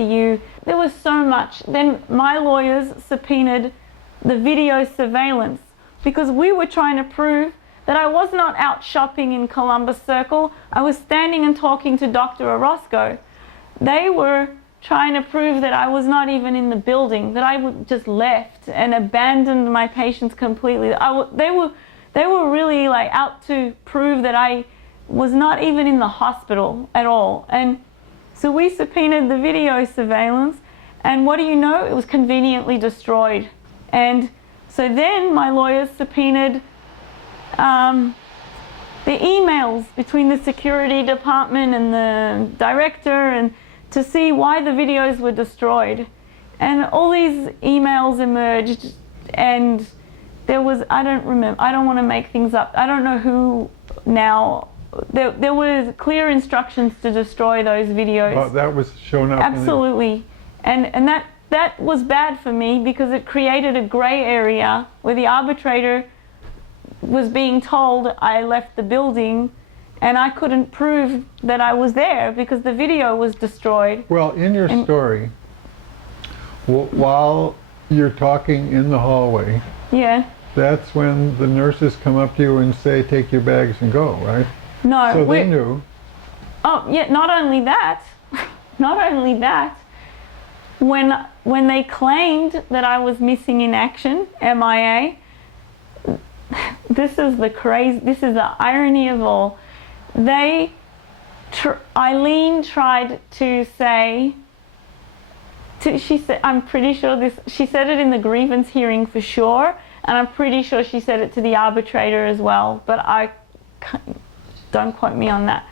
ICU. There was so much. Then my lawyers subpoenaed the video surveillance because we were trying to prove that I was not out shopping in Columbus Circle. I was standing and talking to Dr. Orozco. They were trying to prove that I was not even in the building, that I just left and abandoned my patients completely. They were really like out to prove that I was not even in the hospital at all. And so we subpoenaed the video surveillance, and what do you know? It was conveniently destroyed. And so then my lawyers subpoenaed the emails between the security department and the director, and to see why the videos were destroyed. And all these emails emerged, and there was, I don't remember, I don't want to make things up, I don't know who now, there were clear instructions to destroy those videos. Oh, that was shown up. Absolutely. And that was bad for me because it created a gray area where the arbitrator was being told I left the building, and I couldn't prove that I was there because the video was destroyed. Well, in your story, while you're talking in the hallway, yeah, that's when the nurses come up to you and say, take your bags and go, right? No. So they knew. Oh, yeah, not only that, when they claimed that I was missing in action, MIA, this is the irony of all. Eileen tried to say, she said, I'm pretty sure she said it in the grievance hearing for sure, and I'm pretty sure she said it to the arbitrator as well, but don't quote me on that.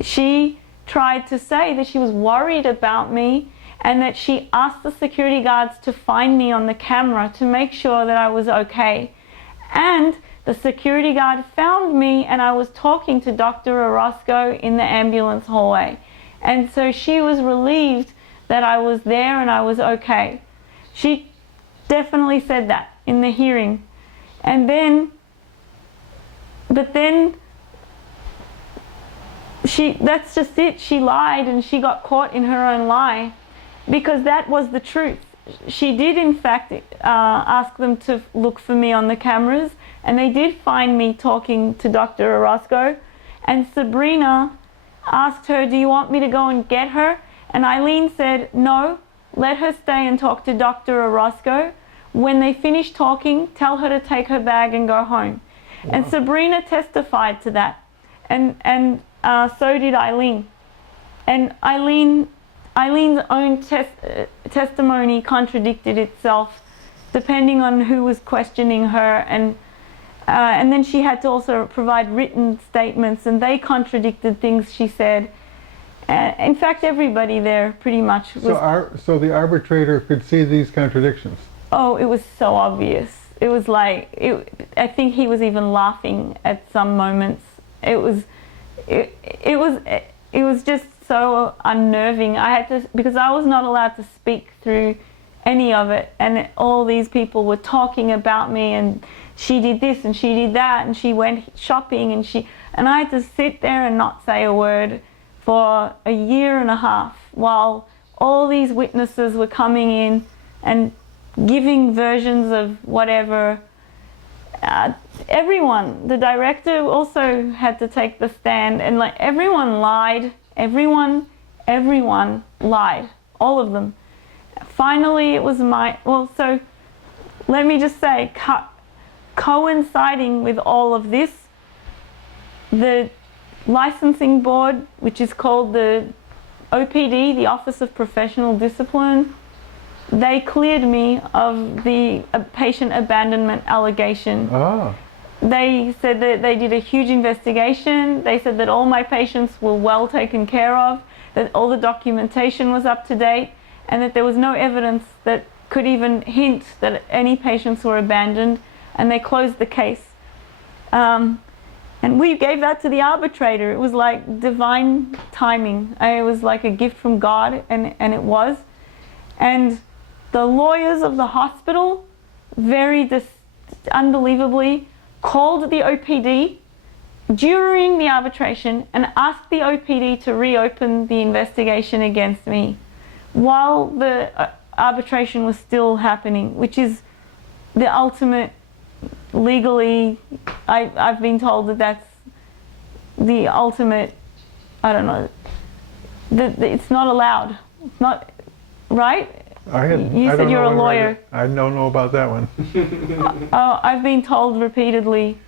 She tried to say that she was worried about me and that she asked the security guards to find me on the camera to make sure that I was okay. And the security guard found me, and I was talking to Dr. Orozco in the ambulance hallway. And so she was relieved that I was there and I was okay. She definitely said that in the hearing. And then, that's just it. She lied, and she got caught in her own lie, because that was the truth. She did in fact ask them to look for me on the cameras, and they did find me talking to Dr. Orozco. And Sabrina asked her, do you want me to go and get her? And Eileen said, no, let her stay and talk to Dr. Orozco. When they finish talking, tell her to take her bag and go home. Wow. And Sabrina testified to that, and so did Eileen. And Eileen's own testimony contradicted itself depending on who was questioning her, and then she had to also provide written statements, and they contradicted things she said. In fact, everybody there pretty much was... So the arbitrator could see these contradictions? Oh, it was so obvious. It was like, I think he was even laughing at some moments. It was just so unnerving. I had to, because I was not allowed to speak through any of it, and all these people were talking about me, and she did this and she did that, and she went shopping, and I had to sit there and not say a word for a year and a half while all these witnesses were coming in and giving versions of whatever. Everyone, the director also had to take the stand, and like everyone lied. Everyone lied, all of them. Finally, it was so let me just say, coinciding with all of this, the licensing board, which is called the OPD, the Office of Professional Discipline, they cleared me of the patient abandonment allegation. Ah. They said that they did a huge investigation. They said that all my patients were well taken care of, that all the documentation was up to date, and that there was no evidence that could even hint that any patients were abandoned, and they closed the case. And we gave that to the arbitrator. It was like divine timing. It was like a gift from God, and it was. And the lawyers of the hospital, unbelievably, called the OPD during the arbitration and asked the OPD to reopen the investigation against me, while the arbitration was still happening, which is the ultimate, legally, I've been told that that's the ultimate, I don't know, that it's not allowed. It's not, right? You said you're a lawyer. I don't know about that one. I've been told repeatedly.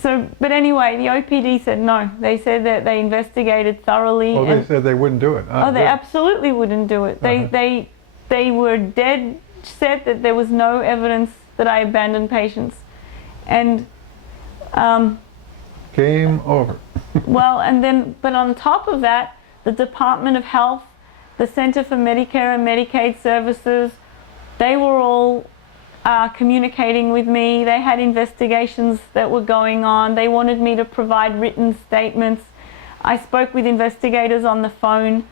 So, but anyway, the OPD said no. They said that they investigated thoroughly. Oh, they said they wouldn't do it. They absolutely wouldn't do it. They were dead set that there was no evidence that I abandoned patients. And game over. well, and then, but on top of that, the Department of Health, the Center for Medicare and Medicaid Services, they were all communicating with me. They had investigations that were going on. They wanted me to provide written statements. I spoke with investigators on the phone,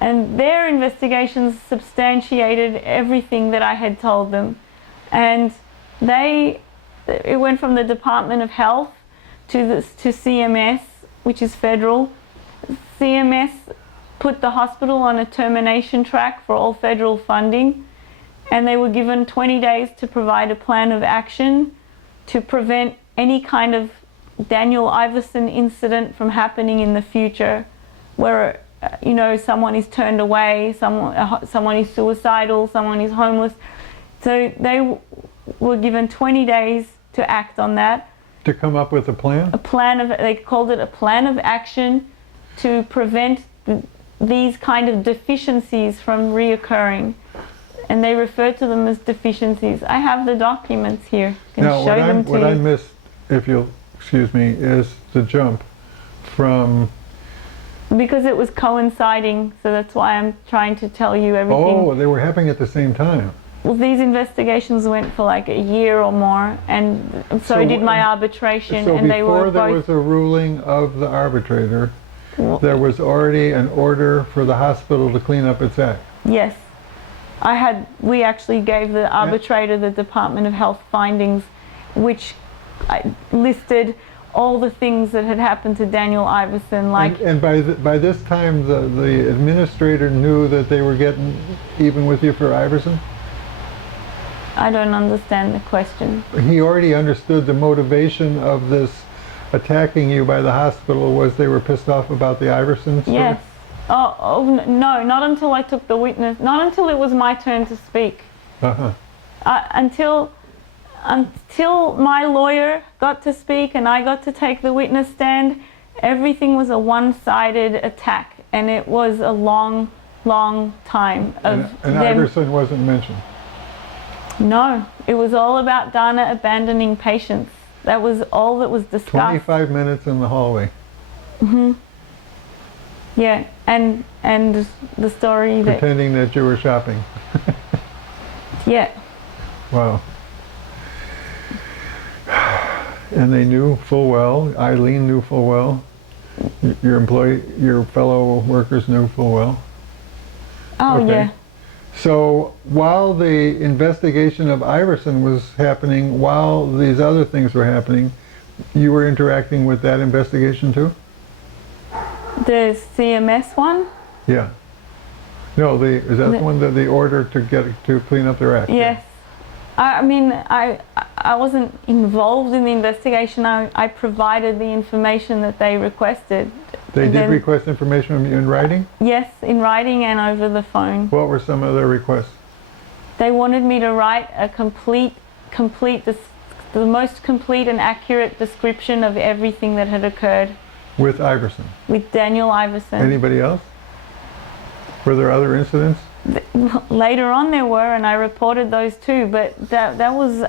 and their investigations substantiated everything that I had told them. And it went from the Department of Health to CMS, which is federal. CMS put the hospital on a termination track for all federal funding, and they were given 20 days to provide a plan of action to prevent any kind of Daniel Iverson incident from happening in the future, where someone is turned away, someone is suicidal, someone is homeless. So they were given 20 days to act on that. To come up with a plan? They called it a plan of action to prevent these kind of deficiencies from reoccurring. And they refer to them as deficiencies. I have the documents here. Now, what I missed, if you'll excuse me, is the jump from... Because it was coinciding, so that's why I'm trying to tell you everything. Oh, they were happening at the same time. Well, these investigations went for like a year or more, and so did my arbitration, so and they were both... before there was a ruling of the arbitrator, there was already an order for the hospital to clean up its act. Yes. We actually gave the arbitrator the Department of Health findings, which listed all the things that had happened to Daniel Iverson. And by this time, the administrator knew that they were getting even with you for Iverson? I don't understand the question. He already understood the motivation of this attacking you by the hospital was they were pissed off about the Iverson story? Yes. Oh, no, not until I took the witness, not until it was my turn to speak. Uh-huh. Until my lawyer got to speak and I got to take the witness stand, everything was a one-sided attack, and it was a long, long time of and Iverson wasn't mentioned? No, it was all about Danna abandoning patients. That was all that was discussed. 25 minutes in the hallway. Mm-hmm. Yeah, and the story that... Pretending that you were shopping. Yeah. Wow. And they knew full well, Eileen knew full well, your fellow workers knew full well? Oh, okay. Yeah. So while the investigation of Iverson was happening, while these other things were happening, you were interacting with that investigation too? The CMS one? Yeah. No, is that the one that the order to clean up their act? Yes. I mean, I wasn't involved in the investigation. I provided the information that they requested. They did request information from you in writing? Yes, in writing and over the phone. What were some of their requests? They wanted me to write a the most complete and accurate description of everything that had occurred. With Iverson? With Daniel Iverson. Anybody else? Were there other incidents? Later on there were, and I reported those too, but that was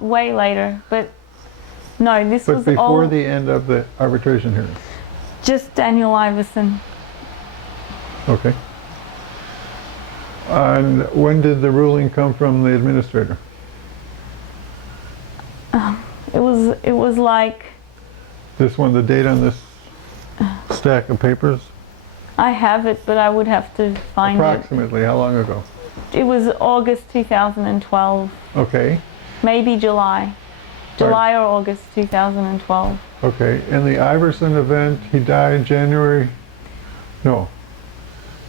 way later. But no, this was all... But before the end of the arbitration hearing? Just Daniel Iverson. Okay. And when did the ruling come from the administrator? It was like... This one, the date on this stack of papers? I have it, but I would have to find Approximately, how long ago? It was August 2012. Okay. Maybe July. July or August 2012. Okay, in the Iverson event, he died January, no,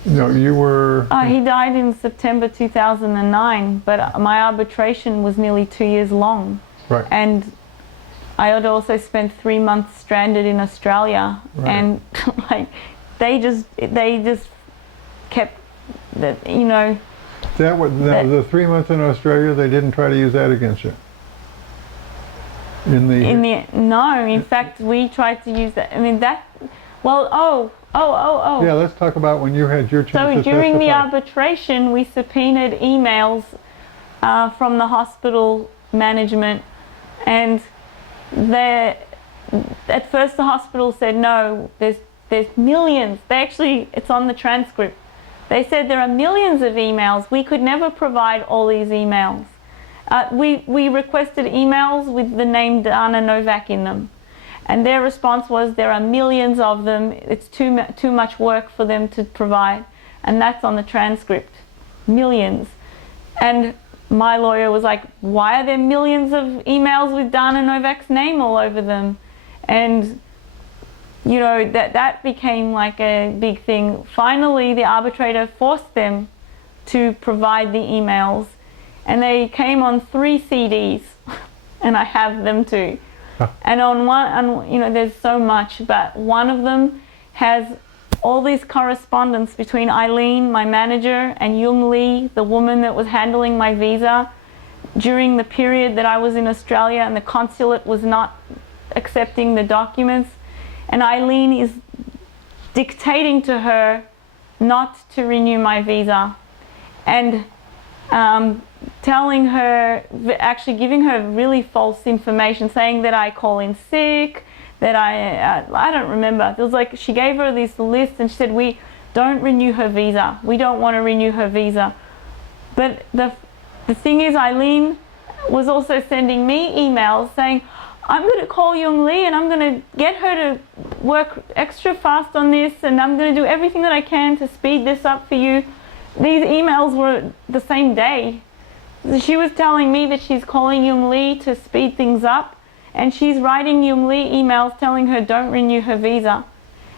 No, you were... He died in September 2009, but my arbitration was nearly 2 years long. Right. And I had also spent 3 months stranded in Australia. Right. And like, they just kept that, you know. That was the 3 months in Australia. They didn't try to use that against you. No, in fact, we tried to use that. I mean that. Well, Yeah, let's talk about when you had your chance to testify. So during the arbitration, we subpoenaed emails from the hospital management, and at first the hospital said no. There's millions. It's on the transcript. They said there are millions of emails. We could never provide all these emails. We requested emails with the name Danna Novak in them. And their response was, there are millions of them. It's too much work for them to provide. And that's on the transcript. Millions. And my lawyer was like, why are there millions of emails with Danna Novak's name all over them? And you know, that became like a big thing. Finally, the arbitrator forced them to provide the emails. And they came on 3 CDs. And I have them too. And on one, you know, there's so much, but one of them has all this correspondence between Eileen, my manager, and Yung Lee, the woman that was handling my visa during the period that I was in Australia and the consulate was not accepting the documents. And Eileen is dictating to her not to renew my visa and telling her, actually giving her really false information, saying that I call in sick, that I don't remember. It was like she gave her this list and she said, we don't renew her visa. We don't want to renew her visa. But the thing is, Eileen was also sending me emails saying, I'm going to call Yung Lee and I'm going to get her to work extra fast on this and I'm going to do everything that I can to speed this up for you. These emails were the same day. She was telling me that she's calling Yung Lee to speed things up, and she's writing Yung Lee emails telling her don't renew her visa.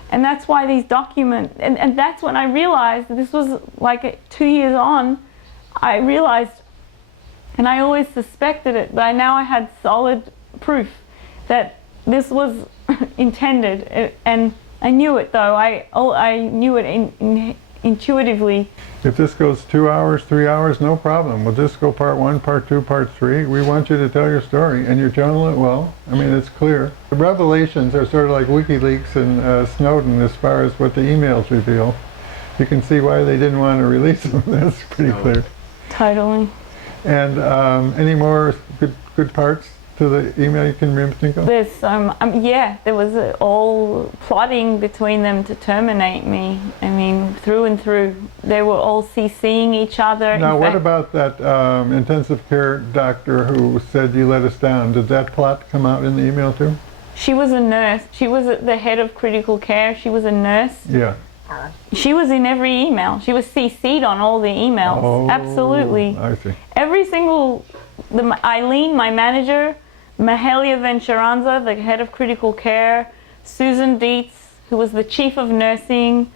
And that's why these documents, and that's when I realized, this was like 2 years on, I realized, and I always suspected it, but now I had solid proof that this was intended, and I knew it though. I knew it intuitively. If this goes 2 hours, 3 hours, no problem. We'll just go part 1, part 2, part 3. We want you to tell your story, and you're telling it well. I mean, it's clear. The revelations are sort of like WikiLeaks and Snowden as far as what the emails reveal. You can see why they didn't want to release them. That's pretty clear. Totally. And any more good parts to the email you can think of? There's yeah, there was all plotting between them to terminate me. I mean, through and through. They were all CCing each other. Now, what about that intensive care doctor who said you let us down? Did that plot come out in the email too? She was a nurse. She was the head of critical care. She was a nurse. Yeah. She was in every email. She was CC'd on all the emails. Oh, absolutely. I see. Every single, Eileen, my manager, Mahalia Venturanza, the head of critical care, Susan Dietz, who was the chief of nursing,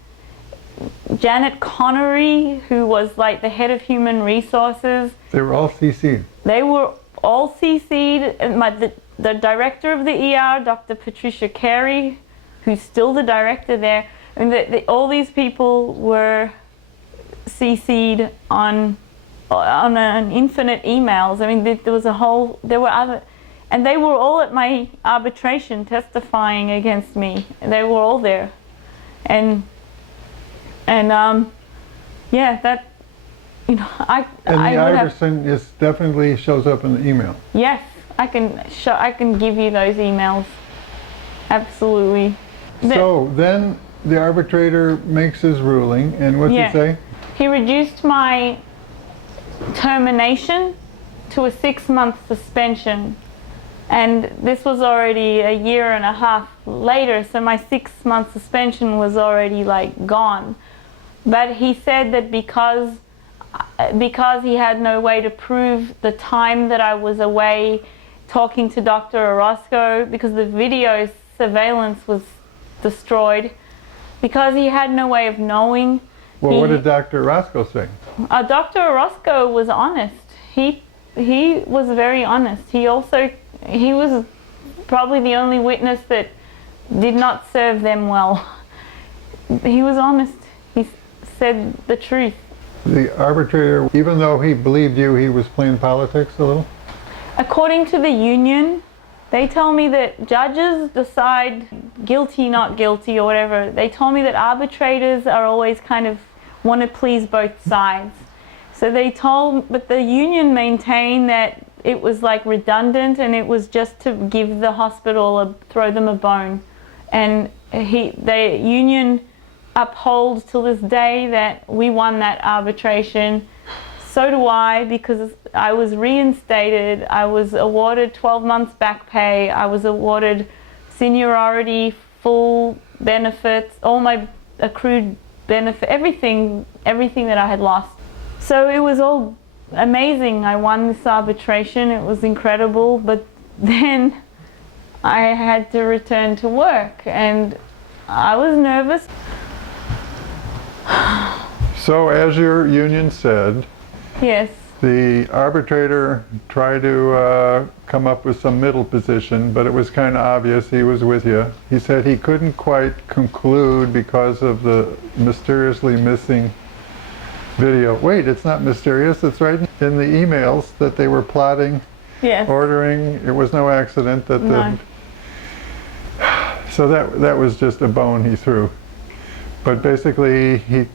Janet Connery, who was like the head of human resources. They were all CC'd. They were all CC'd. And the director of the ER, Dr. Patricia Carey, who's still the director there, and all these people were CC'd on an infinite emails. I mean, there were other. And they were all at my arbitration testifying against me. They were all there. And yeah, that, you know, And the Iverson definitely shows up in the email. Yes, I can give you those emails. Absolutely. So then the arbitrator makes his ruling, and what's he say? He reduced my termination to a 6-month suspension. And this was already a year and a half later, so my 6-month suspension was already like gone. But he said that because he had no way to prove the time that I was away talking to Dr. Orozco, because the video surveillance was destroyed, because he had no way of knowing Well, what did Dr. Roscoe say? Dr. Orozco was honest. He was very honest. He was probably the only witness that did not serve them well. He was honest. He said the truth. The arbitrator, even though he believed you, he was playing politics a little? According to the union, they tell me that judges decide guilty, not guilty, or whatever. They told me that arbitrators are always kind of want to please both sides. So but the union maintained that it was like redundant and it was just to give the hospital throw them a bone. And the union upholds till this day that we won that arbitration. So do I, because I was reinstated. I was awarded 12 months back pay. I was awarded seniority, full benefits, all my accrued benefit, everything that I had lost. So it was all amazing. I won this arbitration. It was incredible. But then I had to return to work and I was nervous. So as your union said, yes, the arbitrator tried to come up with some middle position, but it was kind of obvious he was with you. He said he couldn't quite conclude because of the mysteriously missing video. Wait, it's not mysterious, it's right in the emails that they were plotting, yes, ordering. It was no accident that no. So that was just a bone he threw. But basically he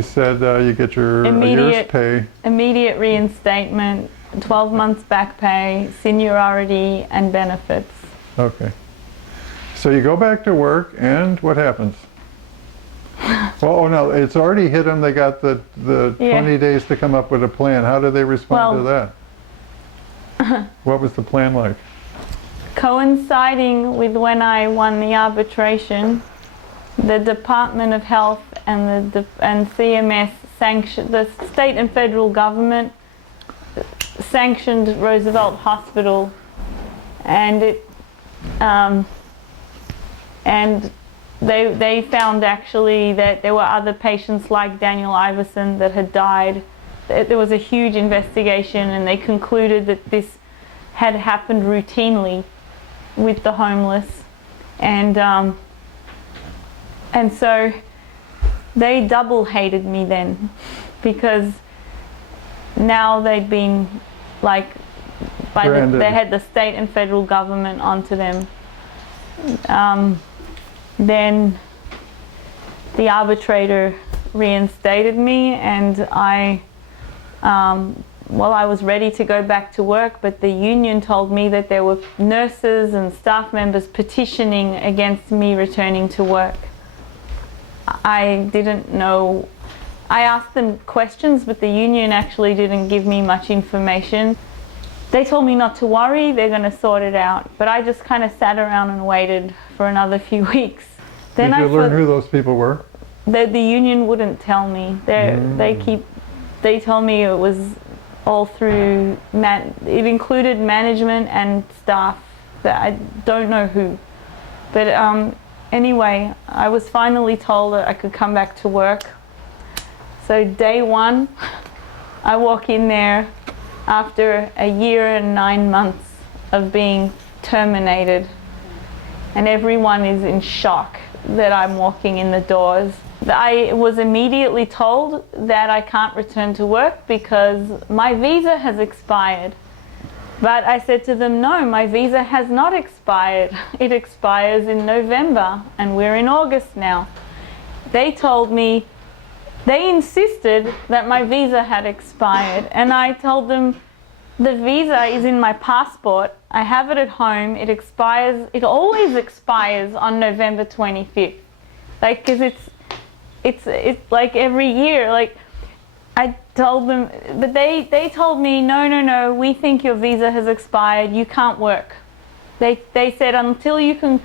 said you get your a year's pay. Immediate reinstatement, 12 months back pay, seniority, and benefits. Okay. So you go back to work, and what happens? Oh no, it's already hit them. They got the 20 days to come up with a plan. How did they respond to that? What was the plan like? Coinciding with when I won the arbitration, the Department of Health and CMS sanctioned, the state and federal government sanctioned Roosevelt Hospital, and they found actually that there were other patients like Daniel Iverson that had died. There was a huge investigation and they concluded that this had happened routinely with the homeless, and so they double hated me then, because now they'd been like they had the state and federal government onto them. Then the arbitrator reinstated me, and I was ready to go back to work, but the union told me that there were nurses and staff members petitioning against me returning to work. I didn't know. I asked them questions, but the union actually didn't give me much information. They told me not to worry, they're going to sort it out. But I just kind of sat around and waited for another few weeks. Then Did you learn who those people were? The union wouldn't tell me. They told me it was all through, it included management and staff that I don't know who. But anyway, I was finally told that I could come back to work. So day one, I walk in there after a year and 9 months of being terminated, and everyone is in shock that I'm walking in the doors. I was immediately told that I can't return to work because my visa has expired. But I said to them, no, my visa has not expired. It expires in November and we're in August now. They told me, they insisted that my visa had expired, and I told them the visa is in my passport. I have it at home. It expires. It always expires on November 25th. Like, cause it's like every year. Like, I told them, but they told me, no, we think your visa has expired. You can't work. They said until you can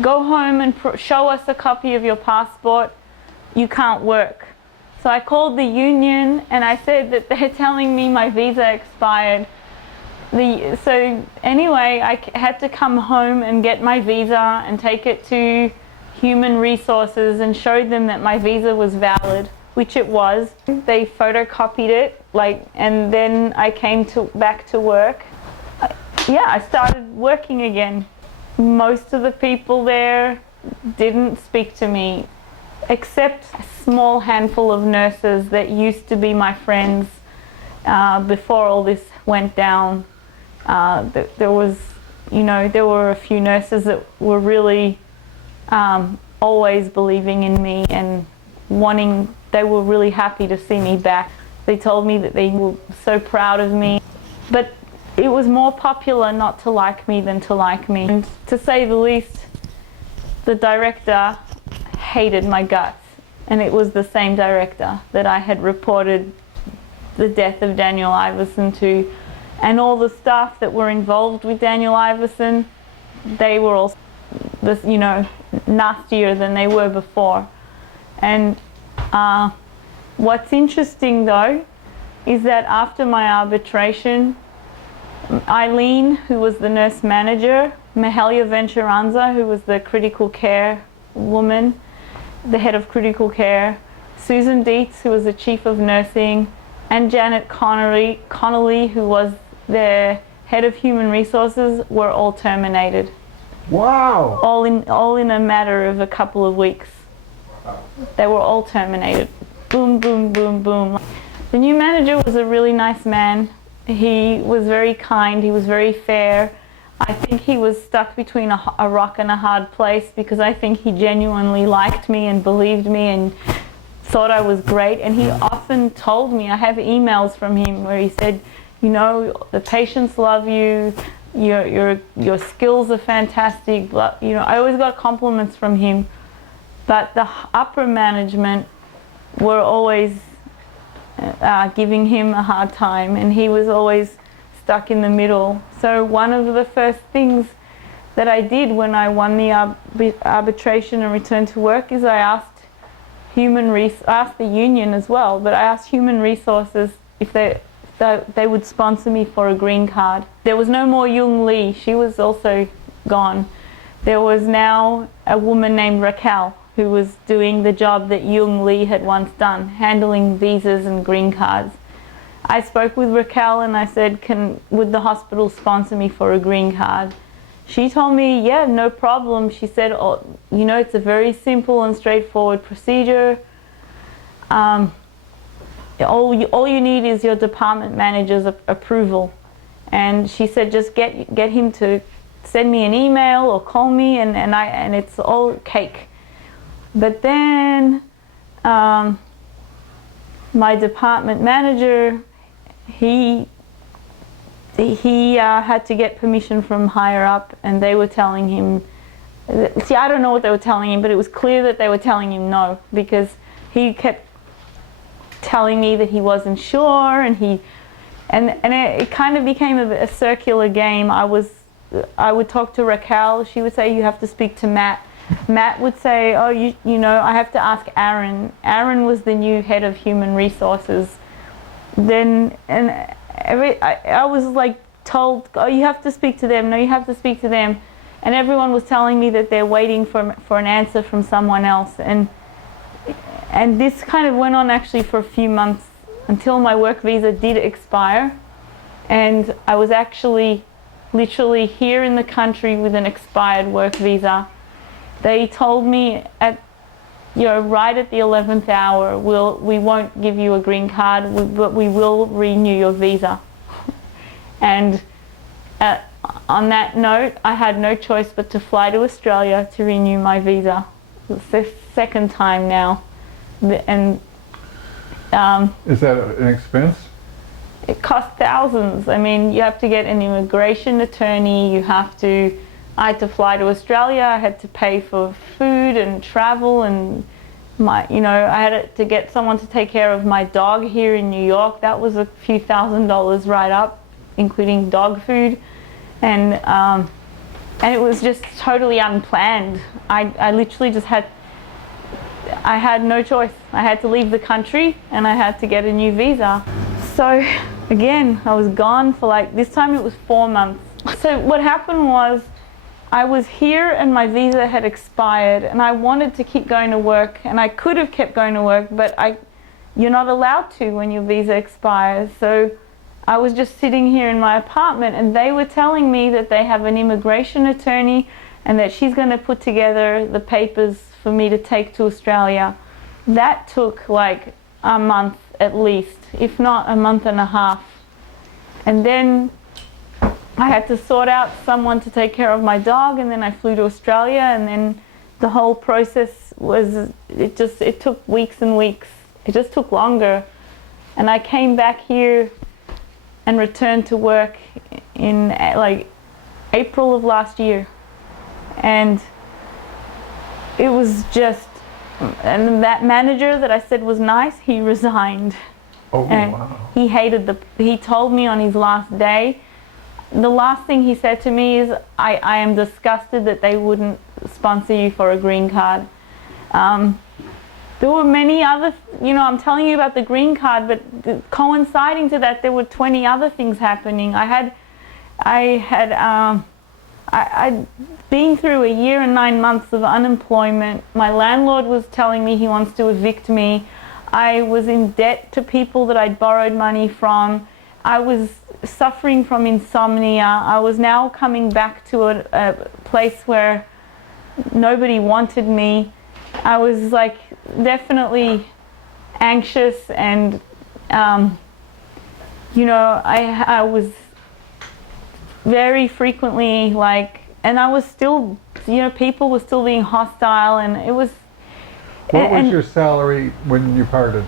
go home and show us a copy of your passport, you can't work. So I called the union and I said that they're telling me my visa expired. So anyway, I had to come home and get my visa and take it to Human Resources and show them that my visa was valid. which it was. They photocopied it, and then I came back to work. I started working again. Most of the people there didn't speak to me, except a small handful of nurses that used to be my friends before all this went down. There were a few nurses that were really always believing in me and they were really happy to see me back. They told me that they were so proud of me. But it was more popular not to like me than to like me. And to say the least, the director hated my guts. And it was the same director that I had reported the death of Daniel Iverson to. And all the staff that were involved with Daniel Iverson, they were all, nastier than they were before. And what's interesting though, is that after my arbitration, Eileen, who was the nurse manager, Mahalia Venturanza, who was the critical care woman, the head of critical care, Susan Dietz, who was the chief of nursing, and Janet Connolly, who was the head of human resources, were all terminated. Wow! All in a matter of a couple of weeks. They were all terminated. Boom, boom, boom, boom. The new manager was a really nice man. He was very kind, he was very fair. I think he was stuck between a rock and a hard place, because I think he genuinely liked me and believed me and thought I was great. And he often told me, I have emails from him where he said, the patients love you, your skills are fantastic. I always got compliments from him, but the upper management were always giving him a hard time, and he was always stuck in the middle. So one of the first things that I did when I won the arbitration and returned to work is I asked the union as well, but I asked human resources if they would sponsor me for a green card. There was no more Yung Lee, she was also gone. There was now a woman named Raquel, who was doing the job that Yung Lee had once done, handling visas and green cards. I spoke with Raquel and I said, would the hospital sponsor me for a green card? She told me, yeah, no problem. She said, it's a very simple and straightforward procedure. All you need is your department manager's approval. And she said, just get him to send me an email or call me, and it's all cake. But then my department manager, he had to get permission from higher up, and they were telling him, I don't know what they were telling him, but it was clear that they were telling him no, because he kept telling me that he wasn't sure, and it kind of became a circular game. I would talk to Raquel. She would say, you have to speak to Matt. Matt would say, I have to ask Aaron. Aaron was the new head of human resources. I was told, you have to speak to them. No, you have to speak to them. And everyone was telling me that they're waiting for an answer from someone else. And this kind of went on actually for a few months until my work visa did expire. And I was actually literally here in the country with an expired work visa. They told me right at the 11th hour, we won't give you a green card, but we will renew your visa. And on that note, I had no choice but to fly to Australia to renew my visa. It's the second time now. And is that an expense? It costs thousands. I mean, you have to get an immigration attorney, I had to fly to Australia, I had to pay for food and travel, and I had to get someone to take care of my dog here in New York. That was a few $1,000s right up, including dog food. And it was just totally unplanned. I literally just I had no choice. I had to leave the country and I had to get a new visa. So again, I was gone for this time it was 4 months. So what happened was, I was here and my visa had expired, and I wanted to keep going to work, and I could have kept going to work, but you're not allowed to when your visa expires. So I was just sitting here in my apartment, and they were telling me that they have an immigration attorney and that she's going to put together the papers for me to take to Australia. That took like a month at least, if not a month and a half. And then I had to sort out someone to take care of my dog, and then I flew to Australia, and then the whole process was, it took weeks and weeks. It just took longer. And I came back here and returned to work in like April of last year. And it was just, and that manager that I said was nice, he resigned. Oh, and wow. He told me on his last day, the last thing he said to me is, I am disgusted that they wouldn't sponsor you for a green card. There were many other, I'm telling you about the green card, but coinciding to that, there were 20 other things happening. I'd been through a year and 9 months of unemployment. My landlord was telling me he wants to evict me. I was in debt to people that I'd borrowed money from. I was suffering from insomnia. I was now coming back to a place where nobody wanted me. I was like definitely anxious, and I was very frequently and I was still, people were still being hostile, and it was. What was your salary when you parted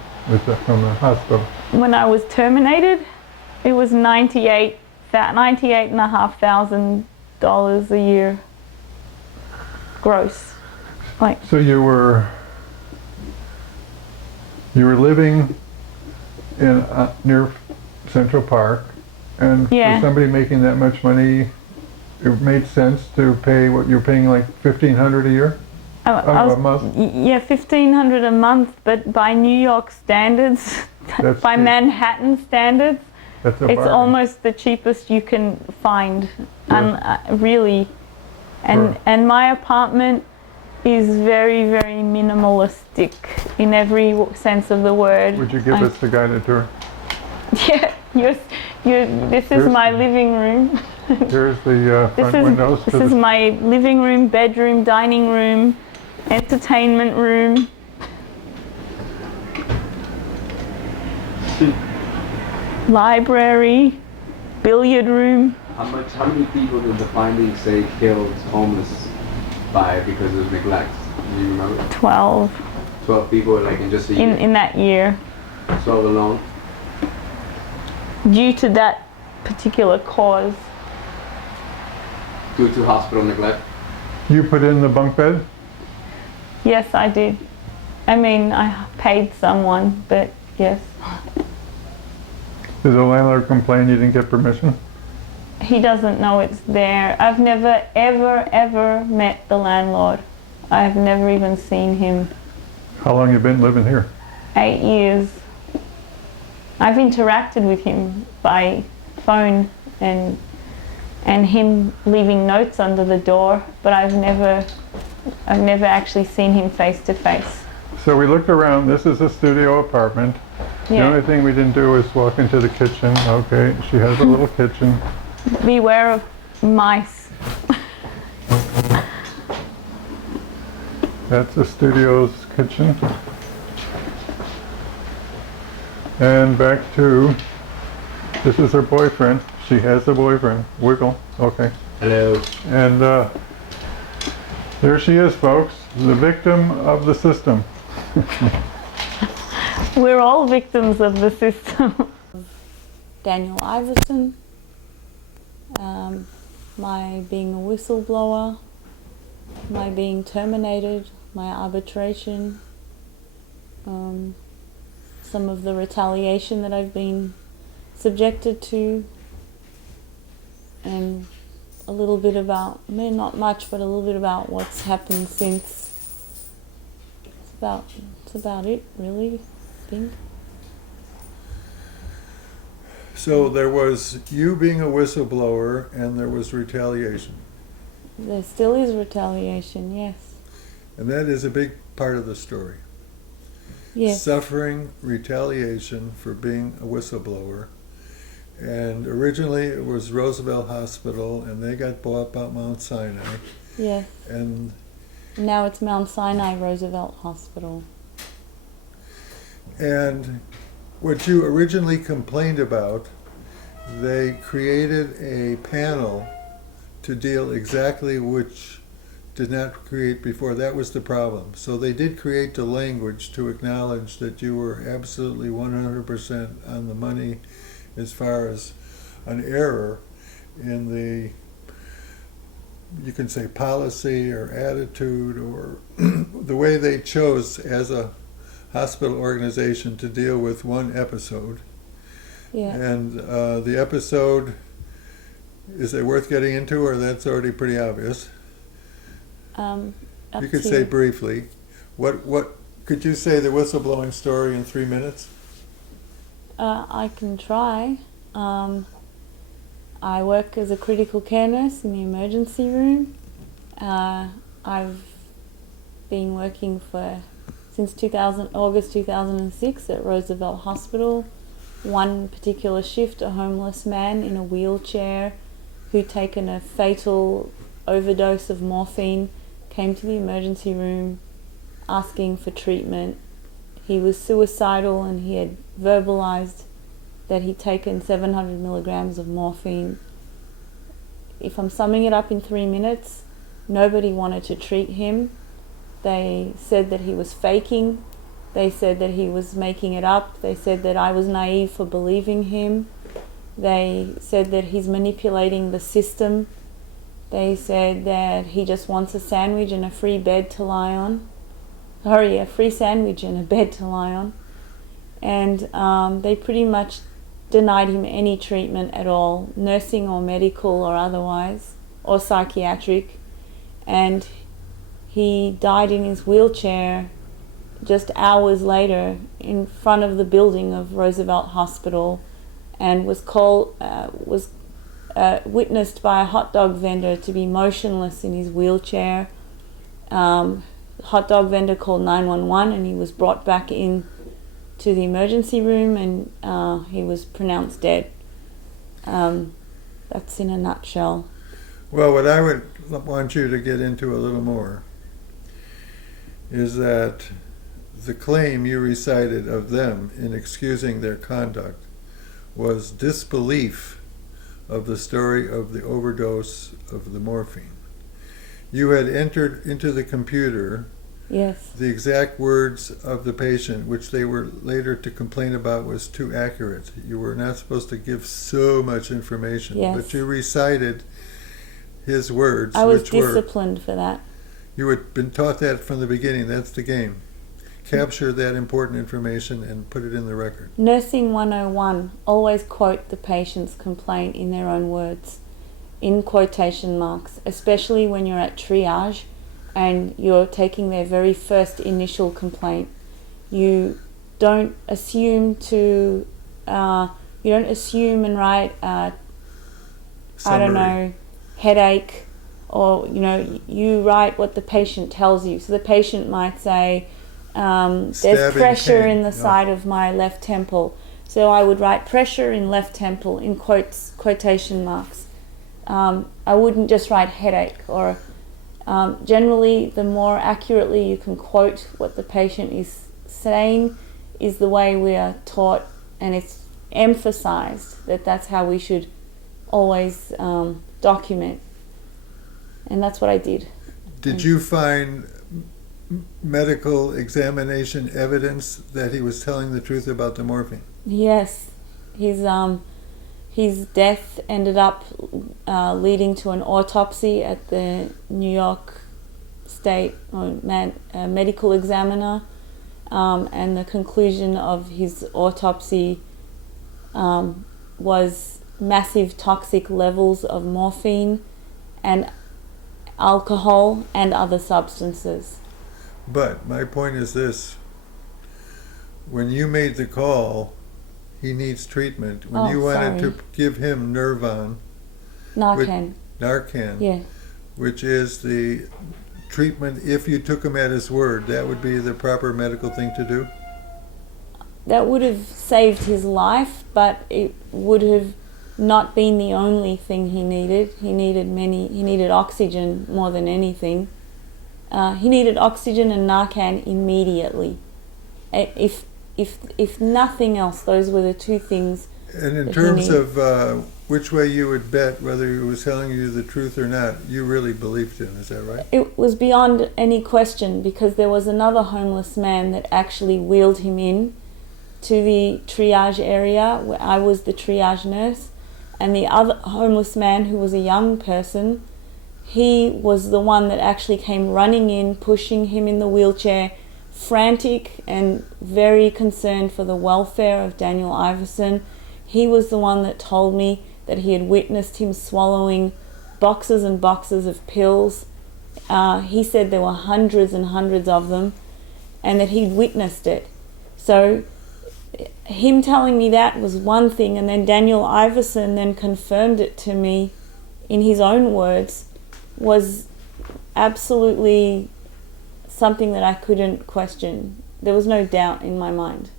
from the hospital? When I was terminated, it was $98,500 a year gross. So you were living in near Central Park, and for somebody making that much money, it made sense to pay what you're paying, like $1,500 a year? A month? Yeah, $1,500 a month, but by New York standards, by Manhattan standards, it's almost the cheapest you can find, really. And my apartment is very, very minimalistic in every sense of the word. Would you give us the guided tour? Yeah, this is my living room. Here's the front windows. This is my living room, bedroom, dining room, entertainment room. Library, billiard room. How many people did the findings say killed homeless because of neglect? Do you remember? 12. 12 people, in just a year? In that year. 12 alone? Due to that particular cause. Due to hospital neglect? You put in the bunk bed? Yes, I did. I mean, I paid someone, but yes. Did the landlord complain you didn't get permission? He doesn't know it's there. I've never, ever, ever met the landlord. I've never even seen him. How long you been living here? 8 years. I've interacted with him by phone and him leaving notes under the door, but I've never actually seen him face to face. So we looked around. This is a studio apartment. The only thing we didn't do is walk into the kitchen. Okay, she has a little kitchen. Beware of mice. That's the studio's kitchen. And back to, this is her boyfriend. She has a boyfriend. Wiggle. Okay. Hello. And there she is, folks. The victim of the system. We're all victims of the system. Daniel Iverson. My being a whistleblower. My being terminated. My arbitration. Some of the retaliation that I've been subjected to, and a little bit about, maybe not much, but a little bit about what's happened since. It's about it, really, I think. So there was you being a whistleblower, and there was retaliation. There still is retaliation, yes. And that is a big part of the story. Yes. suffering retaliation for being a whistleblower. And originally it was Roosevelt Hospital, and they got bought by Mt Sinai. Yes. And Now it's Mt Sinai Roosevelt Hospital. And what you originally complained about, they created a panel to deal exactly which did not create before. That was the problem. So they did create the language to acknowledge that you were absolutely 100% on the money as far as an error in the, you can say, policy or attitude or the way they chose as a hospital organization to deal with one episode. Yeah. And the episode, is it worth getting into, or that's already pretty obvious? Up You could to say you. briefly. What could you say the whistleblowing story in 3 minutes? I can try. I work as a critical care nurse in the emergency room. I've been working since August 2006 at Roosevelt Hospital. One particular shift, a homeless man in a wheelchair who'd taken a fatal overdose of morphine came to the emergency room asking for treatment. He was suicidal and he had verbalized that he'd taken 700 milligrams of morphine. If I'm summing it up in 3 minutes, nobody wanted to treat him. They said that he was faking. They said that he was making it up. They said that I was naive for believing him. They said that he's manipulating the system. They said that he just wants a sandwich and a free bed to lie on. Sorry, a free sandwich and a bed to lie on. And they pretty much denied him any treatment at all, nursing or medical or otherwise, or psychiatric. And he died in his wheelchair just hours later in front of the building of Roosevelt Hospital, and was witnessed by a hot dog vendor to be motionless in his wheelchair. Hot dog vendor called 911 and he was brought back in to the emergency room and he was pronounced dead. That's in a nutshell. Well, what I would want you to get into a little more is that the claim you recited of them in excusing their conduct was disbelief of the story of the overdose of the morphine. You had entered into the computer Yes. the exact words of the patient, which they were later to complain about was too accurate. You were not supposed to give so much information, Yes. but you recited his words, I was which were, disciplined for that. you had been taught that from the beginning. That's the game. Capture that important information and put it in the record. Nursing 101, always quote the patient's complaint in their own words, in quotation marks, especially when you're at triage and you're taking their very first initial complaint. You don't assume and write, I don't know, headache, or, you write what the patient tells you. So the patient might say, there's Stabbing pressure pain. in the side of my left temple. So I would write pressure in left temple in quotation marks. I wouldn't just write headache. Or generally, the more accurately you can quote what the patient is saying is the way we are taught, and it's emphasized that that's how we should always document. And that's what I did. Did you find medical examination evidence that he was telling the truth about the morphine? Yes, his death ended up leading to an autopsy at the New York State medical examiner, and the conclusion of his autopsy was massive toxic levels of morphine and alcohol and other substances. But my point is this: when you made the call, he needs treatment. When you wanted to give him Narcan, Yeah. which is the treatment, if you took him at his word, that would be the proper medical thing to do? that would have saved his life, but it would have not been the only thing he needed. He needed oxygen more than anything. He needed oxygen and Narcan immediately. If nothing else, those were the two things. And in terms of which way you would bet whether he was telling you the truth or not, you really believed him, is that right? It was beyond any question, because there was another homeless man that actually wheeled him in to the triage area where I was the triage nurse, and the other homeless man, who was a young person, he was the one that actually came running in, pushing him in the wheelchair, frantic and very concerned for the welfare of Daniel Iverson. He was the one that told me that he had witnessed him swallowing boxes and boxes of pills. He said there were hundreds and hundreds of them, and that he'd witnessed it. So him telling me that was one thing, and then Daniel Iverson then confirmed it to me in his own words, was absolutely something that I couldn't question. There was no doubt in my mind.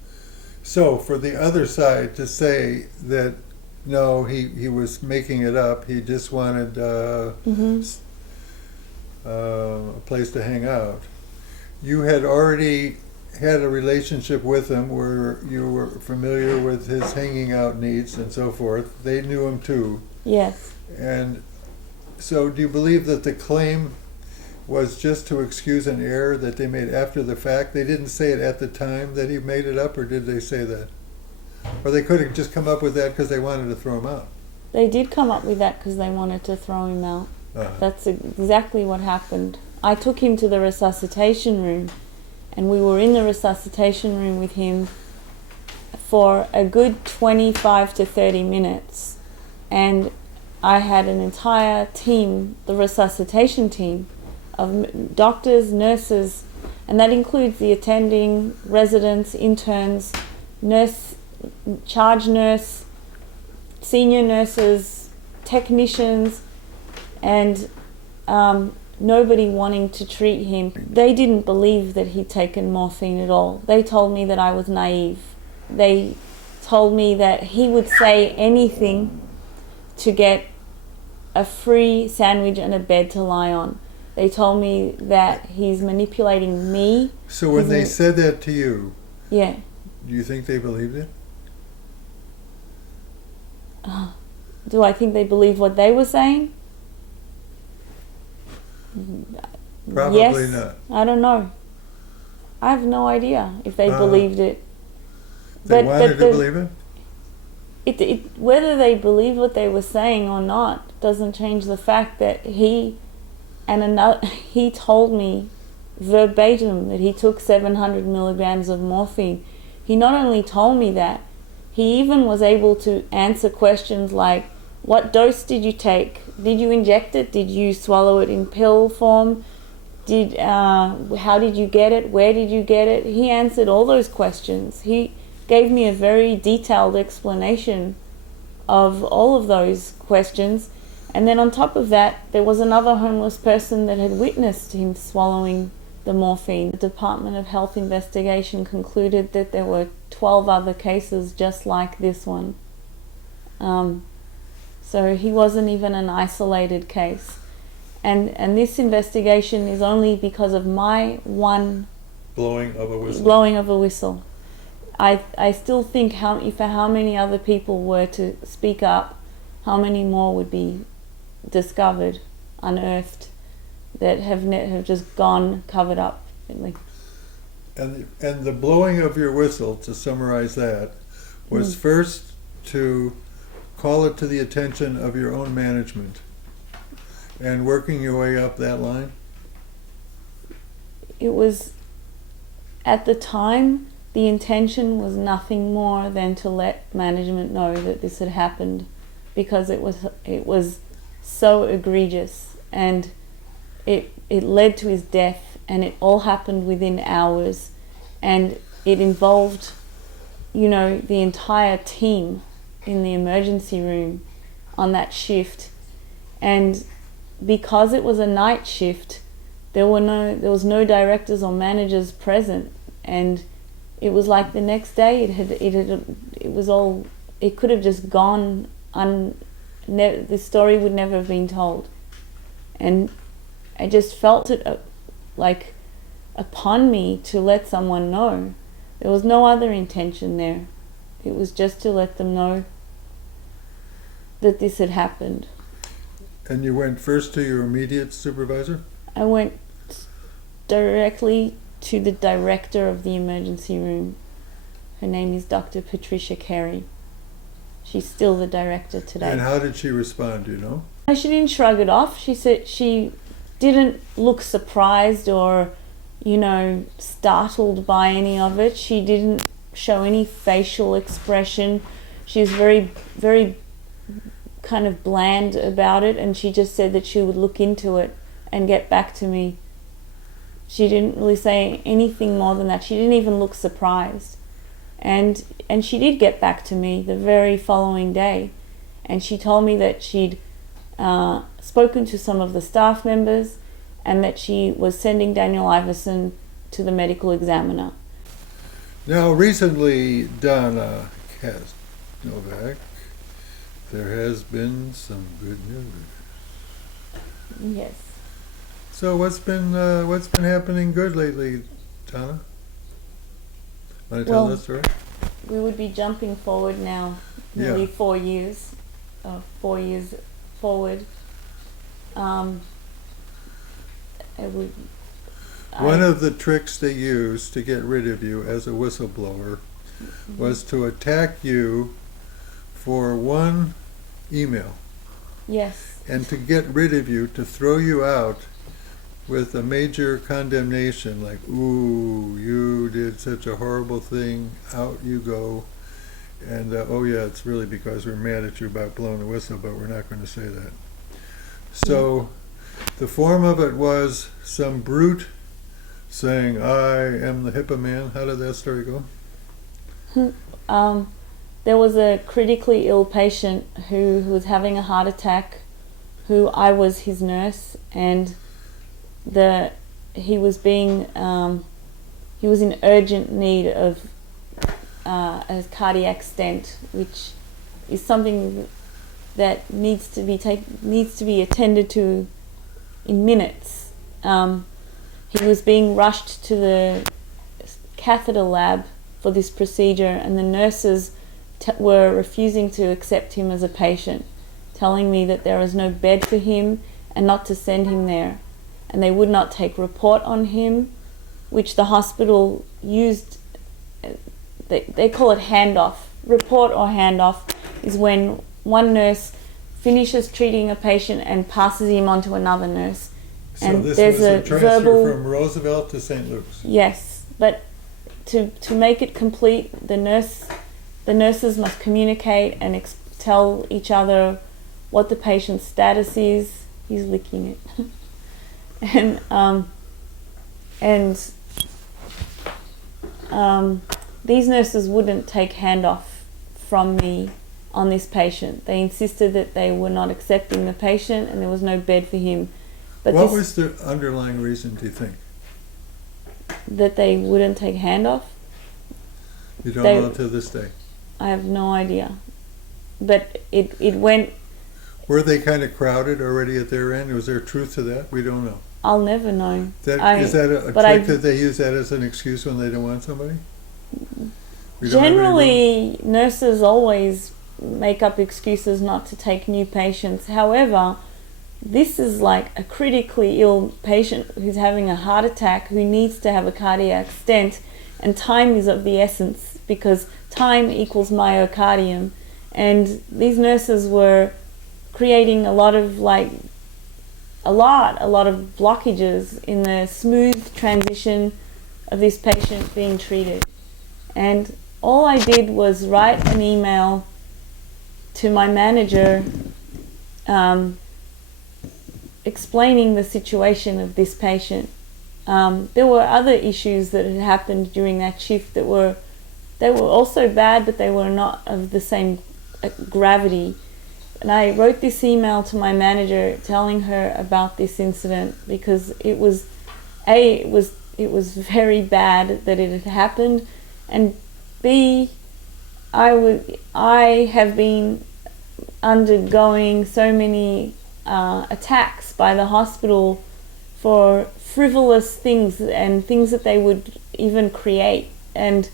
So for the other side to say that no, he was making it up, he just wanted a place to hang out. You had already had a relationship with him where you were familiar with his hanging out needs and so forth. They knew him too. Yes. And so do you believe that the claim was just to excuse an error that they made after the fact? They didn't say it at the time that he made it up, or did they say that? Or they could have just come up with that because they wanted to throw him out? They did come up with that because they wanted to throw him out. That's exactly what happened. I took him to the resuscitation room, and we were in the resuscitation room with him for a good 25 to 30 minutes. And I had an entire team, the resuscitation team, of doctors, nurses, and that includes the attending, residents, interns, nurse, charge nurse, senior nurses, technicians, and nobody wanting to treat him. They didn't believe that he'd taken morphine at all. They told me that I was naive. They told me that he would say anything to get a free sandwich and a bed to lie on. They told me that he's manipulating me. So when they said that to you, yeah, do you think they believed it? Do I think they believed what they were saying? Probably yes. not. I don't know. I have no idea if they believed it. They wanted to believe it? Whether they believed what they were saying or not doesn't change the fact that he told me verbatim that he took 700 milligrams of morphine. He not only told me that, he even was able to answer questions like, what dose did you take? Did you inject it? Did you swallow it in pill form? How did you get it? Where did you get it? He answered all those questions. He gave me a very detailed explanation of all of those questions. And then on top of that, there was another homeless person that had witnessed him swallowing the morphine. The Department of Health investigation concluded that there were 12 other cases just like this one. So he wasn't even an isolated case. And this investigation is only because of my one blowing of a whistle. I still think if how many other people were to speak up, how many more would be discovered, unearthed, that have just gone covered up. And the blowing of your whistle, to summarize that, was first to call it to the attention of your own management, and working your way up that line? It was, at the time, the intention was nothing more than to let management know that this had happened, because it was so egregious, and it led to his death, and it all happened within hours, and it involved, the entire team in the emergency room on that shift. And because it was a night shift, there was no directors or managers present, and it was like the next day it could have just gone the story would never have been told. And I just felt it like upon me to let someone know. There was no other intention there. It was just to let them know that this had happened. And you went first to your immediate supervisor? I went directly to the director of the emergency room. Her name is Dr. Patricia Carey. She's still the director today. And how did she respond, do you know? She didn't shrug it off. She said she didn't look surprised or, startled by any of it. She didn't show any facial expression. She was very, very kind of bland about it, and she just said that she would look into it and get back to me. She didn't really say anything more than that. She didn't even look surprised. And she did get back to me the very following day, and she told me that she'd spoken to some of the staff members and that she was sending Daniel Iverson to the medical examiner. Now, recently, Danna Novak, there has been some good news. Yes. So what's been happening good lately, Danna? Want to tell us, story? We would be jumping forward now, nearly 4 years, 4 years forward. One of the tricks they used to get rid of you as a whistleblower was to attack you for one email. Yes. And to get rid of you, to throw you out with a major condemnation, like, ooh, you did such a horrible thing, out you go. And, oh yeah, it's really because we're mad at you about blowing the whistle, but we're not going to say that. So the form of it was some brute saying, I am the HIPPA man. How did that story go? There was a critically ill patient who was having a heart attack, who I was his nurse, and he was in urgent need of a cardiac stent, which is something that needs to be attended to in minutes. He was being rushed to the catheter lab for this procedure, and the nurses were refusing to accept him as a patient, telling me that there was no bed for him and not to send him there. And they would not take report on him, which the hospital used. They call it handoff. Report or handoff is when one nurse finishes treating a patient and passes him on to another nurse. So and this there's was a transfer verbal, from Roosevelt to St. Luke's. Yes, but to make it complete, the nurses must communicate and tell each other what the patient's status is. He's licking it. and these nurses wouldn't take handoff from me on this patient. They insisted that they were not accepting the patient and there was no bed for him. But what was the underlying reason, do you think? That they wouldn't take handoff? You don't know to this day? I have no idea. But it went... Were they kind of crowded already at their end? Was there truth to that? We don't know. I'll never know. Is that a trick that they use that as an excuse when they don't want somebody? Generally, nurses always make up excuses not to take new patients. However, this is like a critically ill patient who's having a heart attack, who needs to have a cardiac stent, and time is of the essence because time equals myocardium. And these nurses were creating a lot of blockages in the smooth transition of this patient being treated. And all I did was write an email to my manager explaining the situation of this patient. There were other issues that had happened during that shift they were also bad, but they were not of the same gravity. And I wrote this email to my manager telling her about this incident because it was very bad that it had happened, and B, I have been undergoing so many attacks by the hospital for frivolous things and things that they would even create, and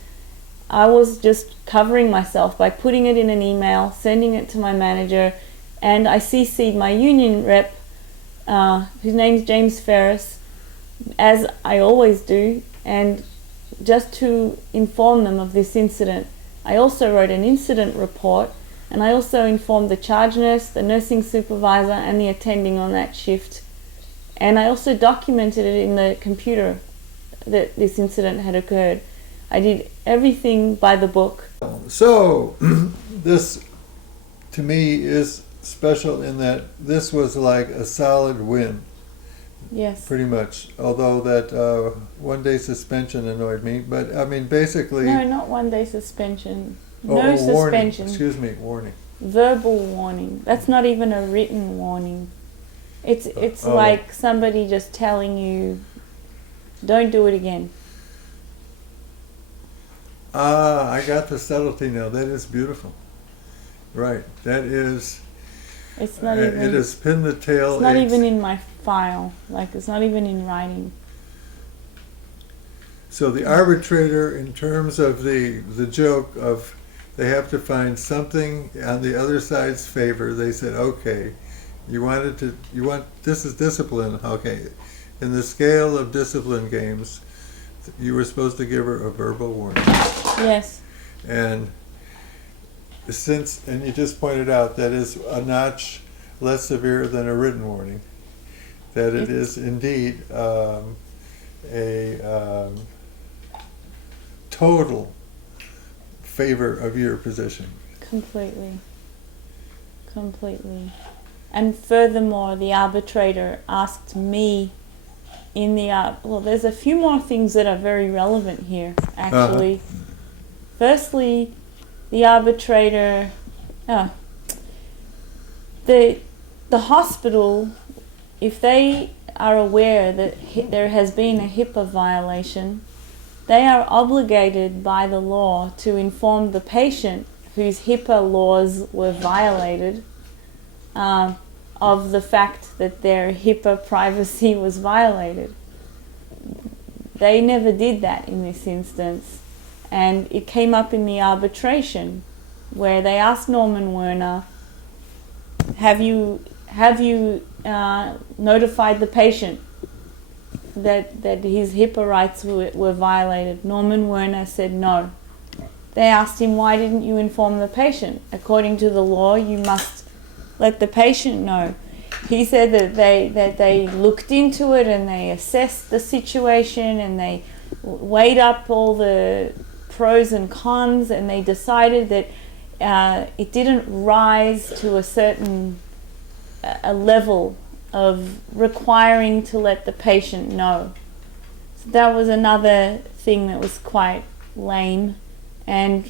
I was just covering myself by putting it in an email, sending it to my manager, and I CC'd my union rep, whose name's James Ferris, as I always do, and just to inform them of this incident. I also wrote an incident report, and I also informed the charge nurse, the nursing supervisor, and the attending on that shift. And I also documented it in the computer that this incident had occurred. I did everything by the book. So, this to me is special in that this was like a solid win. Yes. Pretty much. Although that 1-day suspension annoyed me, but I mean basically. No, not 1-day suspension. No warning. suspension. Excuse me, warning. Verbal warning. That's not even a written warning. It's like somebody just telling you, don't do it again. Ah, I got the subtlety now. That is beautiful. Right. That is. It's not even. It has pinned the tail. It's not even in my file. Like, it's not even in writing. So the arbitrator, in terms of the joke of they have to find something on the other side's favor, they said, okay, this is discipline. Okay, in the scale of discipline games, you were supposed to give her a verbal warning. Yes. And you just pointed out that is a notch less severe than a written warning, that it is indeed a total favor of your position. Completely. And furthermore, the arbitrator asked me in the well, there's a few more things that are very relevant here, actually. Firstly, the arbitrator, the hospital, if they are aware that there has been a HIPPA violation, they are obligated by the law to inform the patient whose HIPAA laws were violated of the fact that their HIPAA privacy was violated. They never did that in this instance, and it came up in the arbitration where they asked Norman Werner, have you notified the patient that his HIPAA rights were violated? Norman Werner said no. They asked him, why didn't you inform the patient? According to the law, you must let the patient know. He said that they looked into it and they assessed the situation and they weighed up all the pros and cons, and they decided that it didn't rise to a certain a level of requiring to let the patient know. So that was another thing that was quite lame, and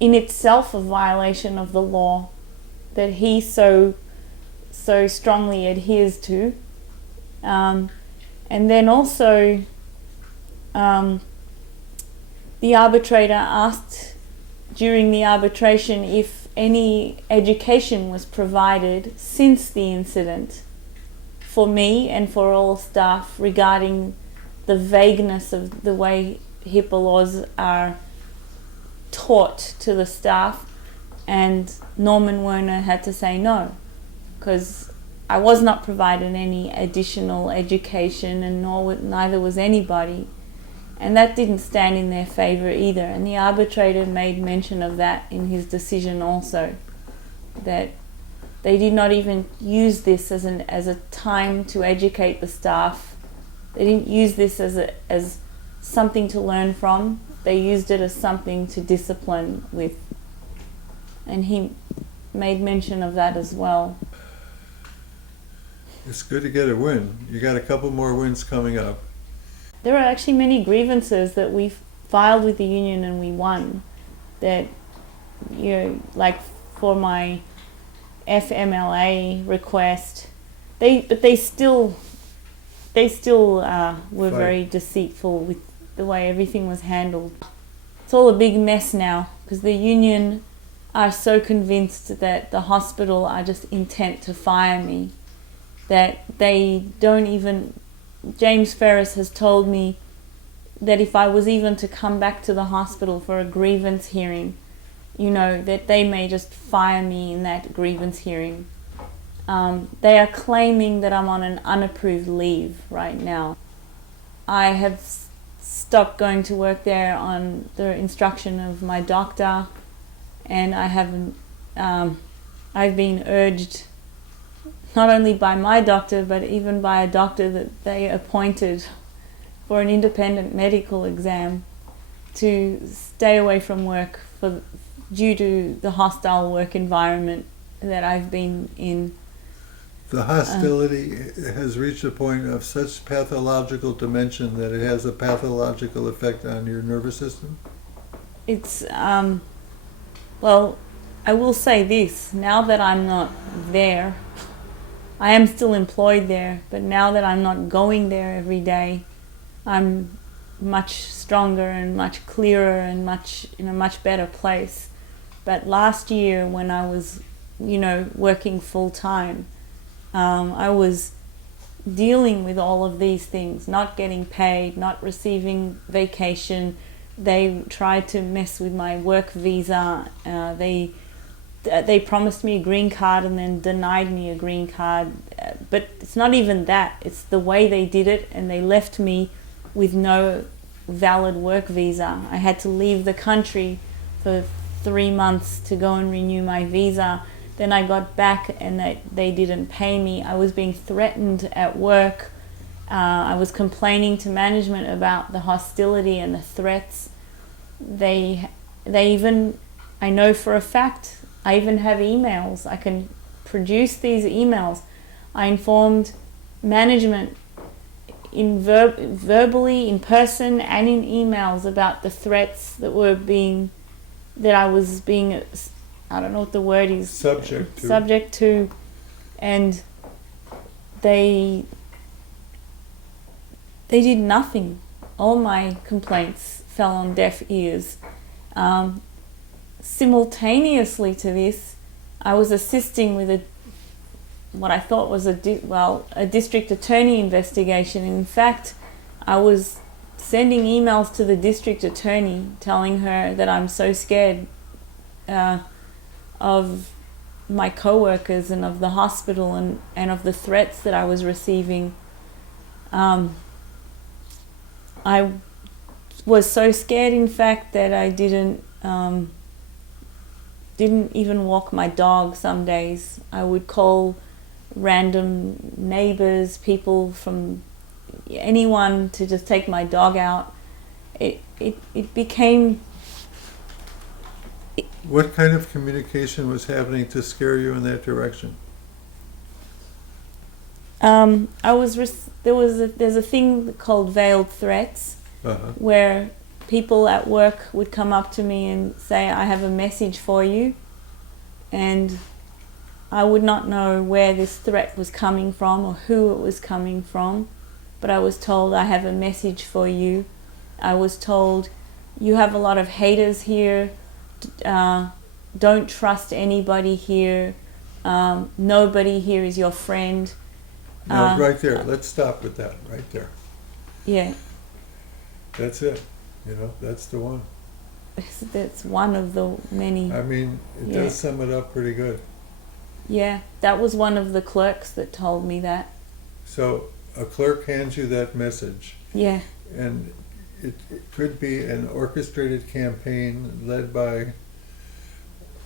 in itself a violation of the law that he so strongly adheres to. And then also the arbitrator asked during the arbitration if any education was provided since the incident for me and for all staff regarding the vagueness of the way HIPAA laws are taught to the staff, and Norman Werner had to say no, because I was not provided any additional education, and neither was anybody, and that didn't stand in their favor either. And the arbitrator made mention of that in his decision also, that they did not even use this as a time to educate the staff. They didn't use this as something to learn from. They used it as something to discipline with. And he made mention of that as well. It's good to get a win. You got a couple more wins coming up. There are actually many grievances that we filed with the union and we won. That, you know, like for my FMLA request, they still were very deceitful with the way everything was handled. it's all a big mess now because the union are so convinced that the hospital are just intent to fire me that they don't even. James Ferris has told me that if I was even to come back to the hospital for a grievance hearing, that they may just fire me in that grievance hearing. They are claiming that I'm on an unapproved leave right now. I have stopped going to work there on the instruction of my doctor, and I haven't. I've been urged, not only by my doctor, but even by a doctor that they appointed for an independent medical exam, to stay away from work due to the hostile work environment that I've been in. The hostility has reached a point of such pathological dimension that it has a pathological effect on your nervous system? It's, well, I will say this, now that I'm not there, I am still employed there, but now that I'm not going there every day, I'm much stronger and much clearer and in a much better place. But last year when I was, working full time, I was dealing with all of these things, not getting paid, not receiving vacation. They tried to mess with my work visa. They promised me a green card and then denied me a green card. But it's not even that. It's the way they did it, and they left me with no valid work visa. I had to leave the country for 3 months to go and renew my visa. Then I got back and they didn't pay me. I was being threatened at work. I was complaining to management about the hostility and the threats. They even, I know for a fact, I even have emails. I can produce these emails. I informed management verbally, in person, and in emails about the threats that I was being, I don't know what the word is. Subject to. And they did nothing. All my complaints fell on deaf ears. Simultaneously to this, I was assisting with what I thought was a district attorney investigation. In fact, I was sending emails to the district attorney telling her that I'm so scared of my co-workers and of the hospital and of the threats that I was receiving. I was so scared, in fact, that I didn't even walk my dog some days. I would call random neighbors, people from anyone to just take my dog out. It became... What kind of communication was happening to scare you in that direction? There's a thing called veiled threats, where people at work would come up to me and say, I have a message for you, and I would not know where this threat was coming from or who it was coming from, but I was told, I have a message for you. I was told, you have a lot of haters here, don't trust anybody here, nobody here is your friend. Now, right there, let's stop with that, right there. Yeah. That's it, that's the one. That's one of the many. I mean, it does sum it up pretty good. Yeah, that was one of the clerks that told me that. So a clerk hands you that message. Yeah. And it could be an orchestrated campaign led by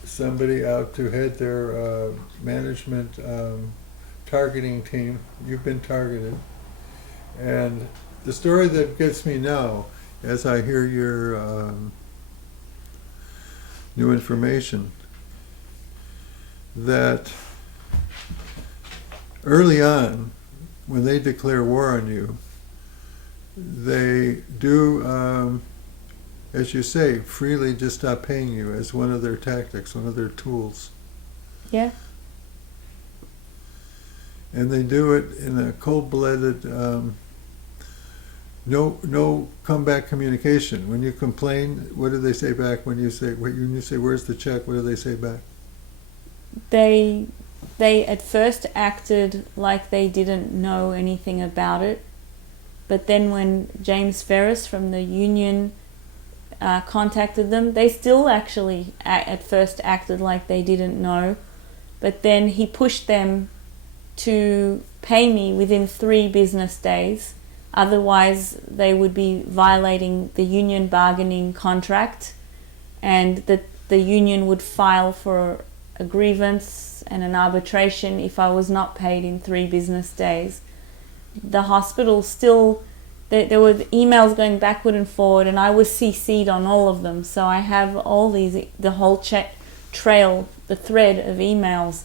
somebody out to head their management targeting team. You've been targeted. And the story that gets me now, as I hear your new information, that early on, when they declare war on you, they do, as you say, freely just stop paying you as one of their tactics, one of their tools. Yeah. And they do it in a cold-blooded No comeback communication. When you complain, what do they say back? When you say where's the check? What do they say back? They at first acted like they didn't know anything about it, but then when James Ferris from the union contacted them, they still actually at first acted like they didn't know, but then he pushed them to pay me within 3 business days. Otherwise, they would be violating the union bargaining contract, and that the union would file for a grievance and an arbitration if I was not paid in 3 business days. The hospital still, there were emails going backward and forward, and I was CC'd on all of them. So I have all these, the whole trail, the thread of emails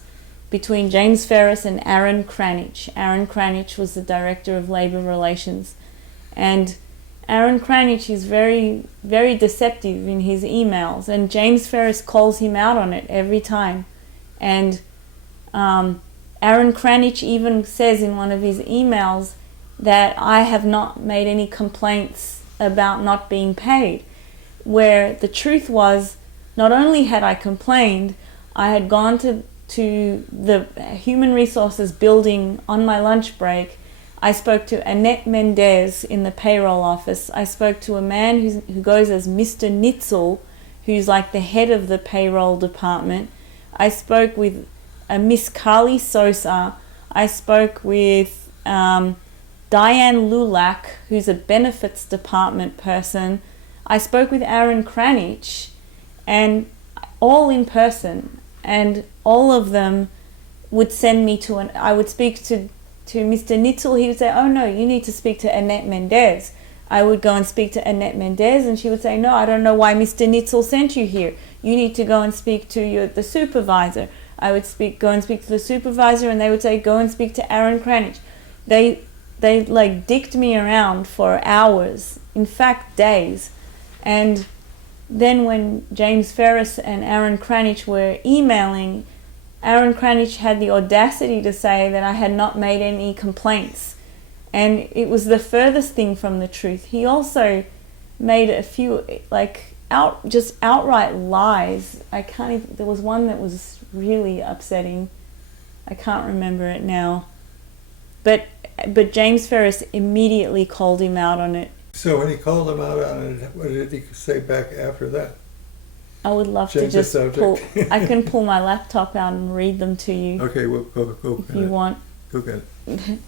between James Ferris and Aaron Cranich. Aaron Cranich was the Director of Labor Relations. And Aaron Cranich is very, very deceptive in his emails, and James Ferris calls him out on it every time. And Aaron Cranich even says in one of his emails that I have not made any complaints about not being paid, where the truth was, not only had I complained, I had gone to the Human Resources building on my lunch break. I spoke to Annette Mendez in the payroll office. I spoke to a man who goes as Mr. Nitzel, who's like the head of the payroll department. I spoke with Miss Carly Sosa. I spoke with Diane Lulak, who's a benefits department person. I spoke with Aaron Cranich, and all in person, and all of them would send me to I would speak to Mr. Nitzel. He would say, oh no, you need to speak to Annette Mendez. I would go and speak to Annette Mendez, and she would say, no, I don't know why Mr. Nitzel sent you here. You need to go and speak to the supervisor. I would go and speak to the supervisor, and they would say, go and speak to Aaron Cranich. They like dicked me around for hours, in fact days. And then when James Ferris and Aaron Cranich were emailing, Aaron Cranich had the audacity to say that I had not made any complaints. And it was the furthest thing from the truth. He also made a few outright lies. There was one that was really upsetting. I can't remember it now. But James Ferris immediately called him out on it. So when he called him out on it, what did he say back after that? I would love Change to just the subject. I can pull my laptop out and read them to you. Okay, we'll go if you want. Go get it.